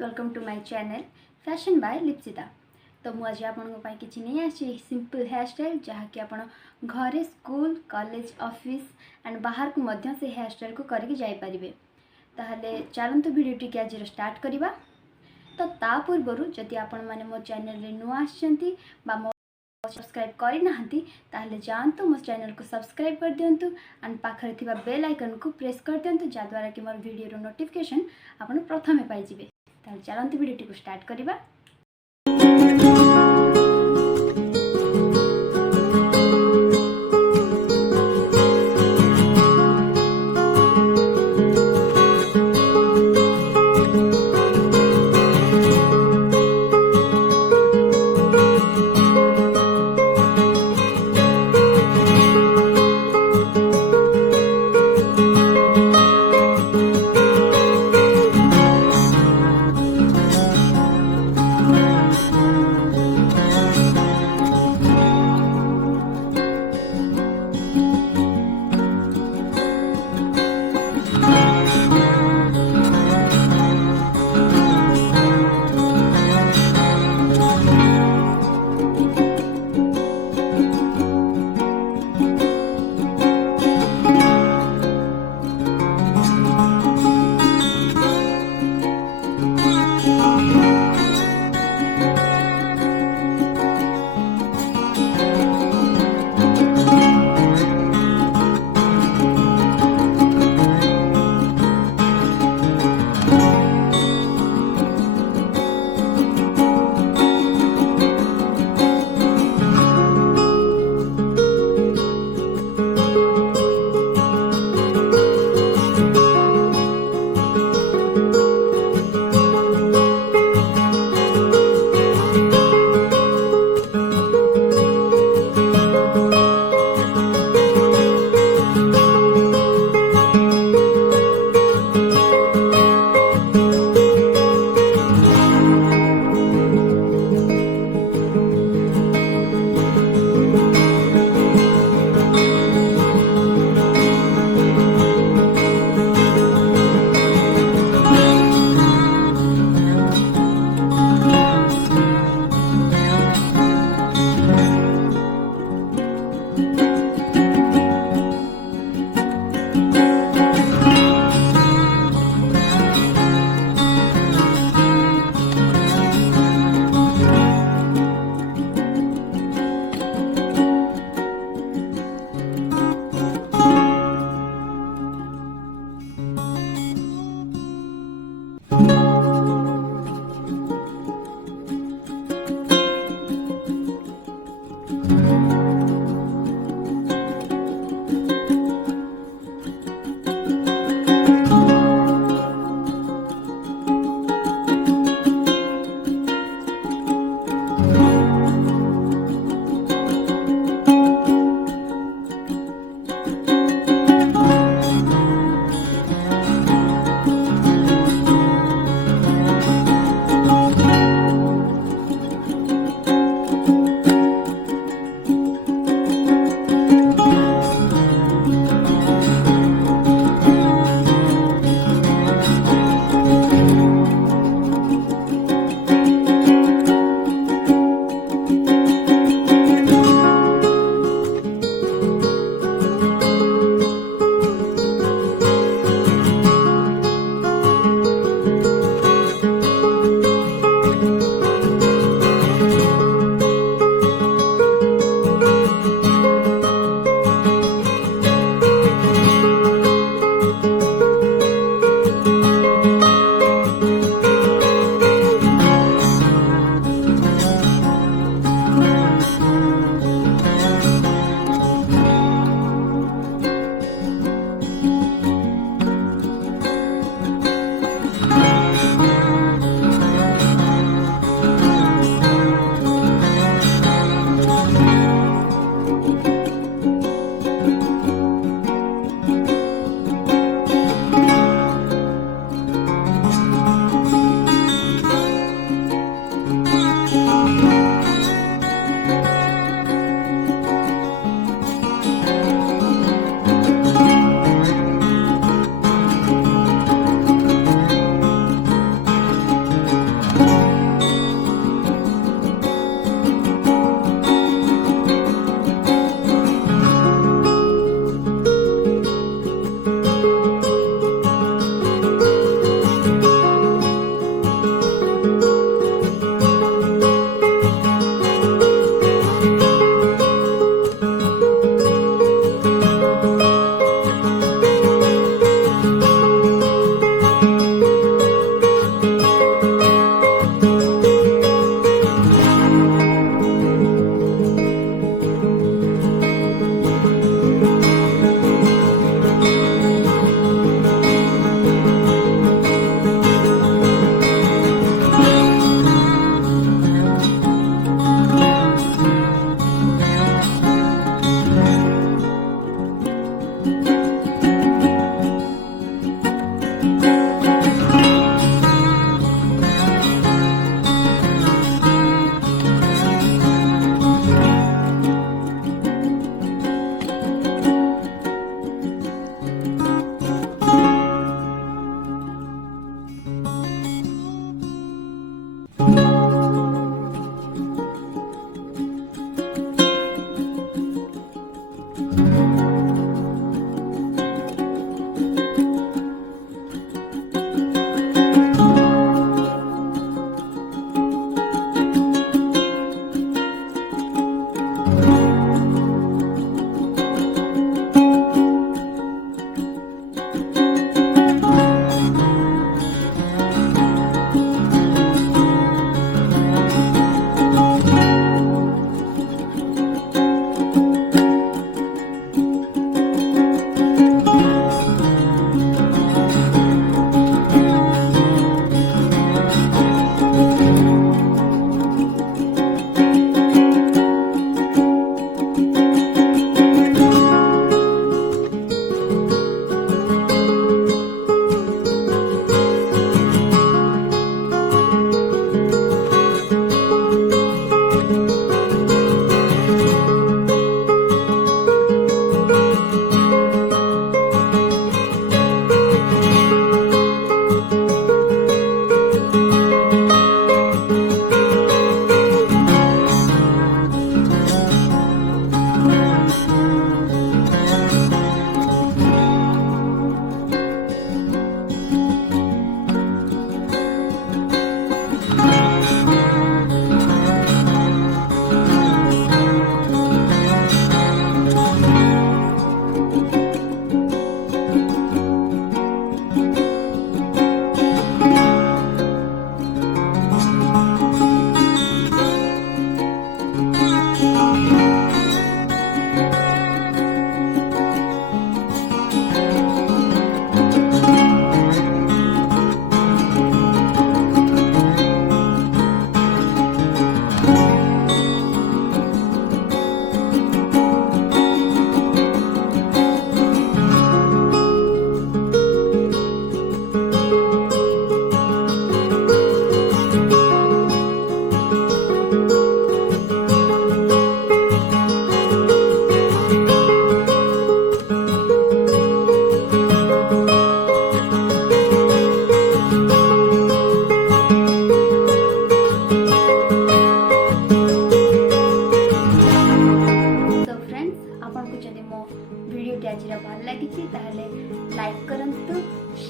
Welcome to my channel fashion by Lipsita. तो मुझे आपन किसी नहीं आसी सिंपल हेयर स्टाइल जहाँकि आप घरे स्कूल कॉलेज ऑफिस एंड बाहर को मध्य से हेयर स्टाइल को करके जाई परिबे। ताहले चलंतु वीडियो टी आज स्टार्ट करवा। तो ता पूर्व जदि आपण माने मो चैनल रे नुआ आछंती बा मो सब्सक्राइब करि नाहंती ताहले जानतु मो चैनल को सब्सक्राइब कर दियंतु एंड पाखरे थिबा बेल आइकन को प्रेस कर दियंतु जा द्वारा कि मोर वीडियो रो नोटिफिकेशन आपण प्रथमे पाई जिवे। चलते वीडियो को स्टार्ट करवा।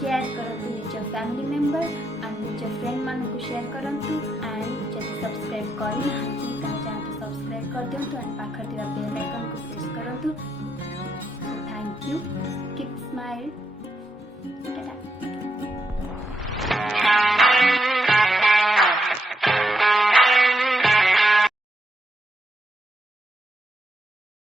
शेयर करंतु निज फैमिली मेंबर एंड निज फ्रेंड मान को शेयर करंतु एंड जब सब्सक्राइब करना तो सब्सक्राइब कर दिंतु एंड पाखर थिबा बेल आइकन को प्रेस करंतु। Thank you, keep smile, Tata.